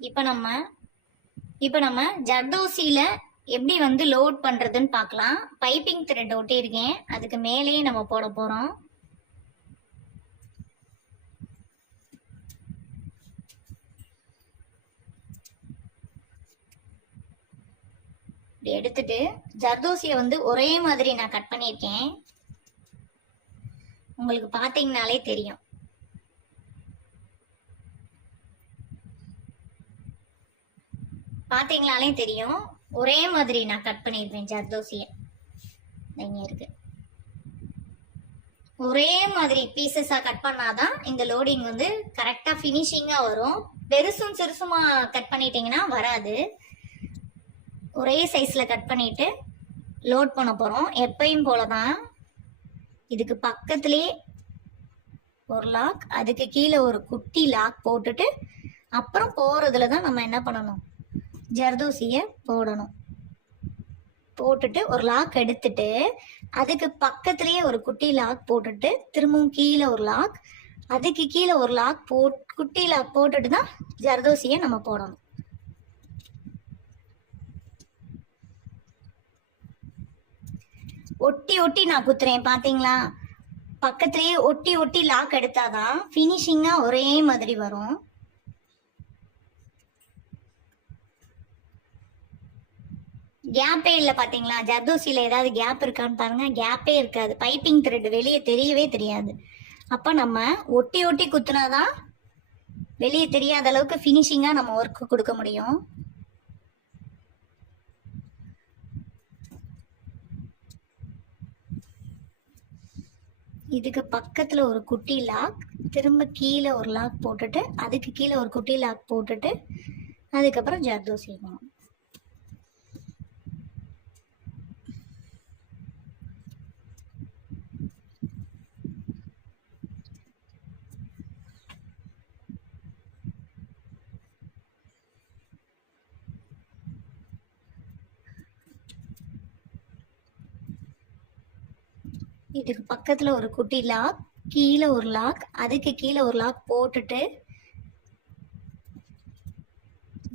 இப்போ நம்ம ஜர்தோசியில எப்படி வந்து லோட் பண்றதுன்னு பார்க்கலாம். பைப்பிங் த்ரெட் ஒட்டி இருக்கேன், அதுக்கு மேலேயே நம்ம போட போறோம். எடுத்துட்டு ஜர்தோசியை வந்து ஒரே மாதிரி நான் கட் பண்ணியிருக்கேன். உங்களுக்கு பார்த்தீங்கனாலே தெரியும். பார்த்தீங்கனாலே தெரியும், ஒரே மாதிரி நான் கட் பண்ணியிருப்பேன் ஜர்தோசியை. இங்க இருக்கு, ஒரே மாதிரி பீசஸா கட் பண்ணாதான் இந்த லோடிங் வந்து கரெக்டா ஃபினிஷிங்கா வரும். பெருசும் சிறுசுமா கட் பண்ணிட்டீங்கன்னா வராது. ஒரே சைஸ்ல கட் பண்ணிட்டு லோட் பண்ண போறோம். எப்பயும் போலதான் இதுக்கு பக்கத்திலேயே ஒரு லாக், அதுக்கு கீழே ஒரு குட்டி லாக் போட்டுட்டு அப்புறம் போறதுல தான் நம்ம என்ன பண்ணணும், ஜர்தோசிய போடணும். போட்டுட்டு ஒரு லாக் எடுத்துட்டு அதுக்கு பக்கத்திலேயே ஒரு குட்டி லாக் போட்டுட்டு திரும்பவும் கீழே ஒரு லாக், அதுக்கு கீழே ஒரு லாக் குட்டி லாக் போட்டுட்டு தான் ஜர்தோசிய நம்ம போடணும். ஒட்டி ஒட்டி நான் குத்துறேன் பாத்தீங்களா, பக்கத்திலேயே ஒட்டி ஒட்டி லாக் எடுத்தாதான் ஃபினிஷிங்கா ஒரே மாதிரி வரும். கேப்பே இல்லை பாத்தீங்களா, ஜர்தோசியில ஏதாவது கேப் இருக்கான்னு பாருங்க, கேப்பே இருக்காது. பைப்பிங் த்ரெட் வெளியே தெரியவே தெரியாது. அப்ப நம்ம ஒட்டி ஒட்டி குத்துனாதான் வெளியே தெரியாத அளவுக்கு ஃபினிஷிங்கா நம்ம ஒர்க் கொடுக்க முடியும். இதுக்கு பக்கத்துல ஒரு குட்டி லாக், திரும்ப கீழே ஒரு லாக் போட்டுட்டு அதுக்கு கீழே ஒரு குட்டி லாக் போட்டுட்டு அதுக்கப்புறம் ஜர்தோசி வைக்கணும். இதுக்கு பக்கத்துல ஒரு குட்டி லாக், கீழே ஒரு லாக், அதுக்கு கீழே ஒரு லாக் போட்டுட்டு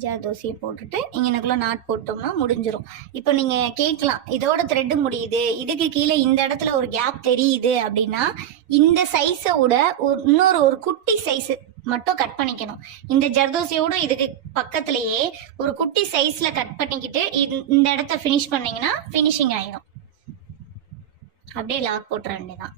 ஜர்தோசியை போட்டுட்டு இங்கனக்குள்ள நாட் போட்டோம்னா முடிஞ்சிடும். இப்போ நீங்க கேட்கலாம், இதோட த்ரெட் முடியுது, இதுக்கு கீழே இந்த இடத்துல ஒரு கேப் தெரியுது அப்படின்னா இந்த சைஸை விட ஒரு குட்டி சைஸ் மட்டும் கட் பண்ணிக்கணும். இந்த ஜர்தோசியோட இதுக்கு பக்கத்திலேயே ஒரு குட்டி சைஸ்ல கட் பண்ணிக்கிட்டு இந்த இடத்த ஃபினிஷ் பண்ணீங்கன்னா ஃபினிஷிங் ஆயிடும். அப்படியே லாக் போட்டுற வேண்டியதான்.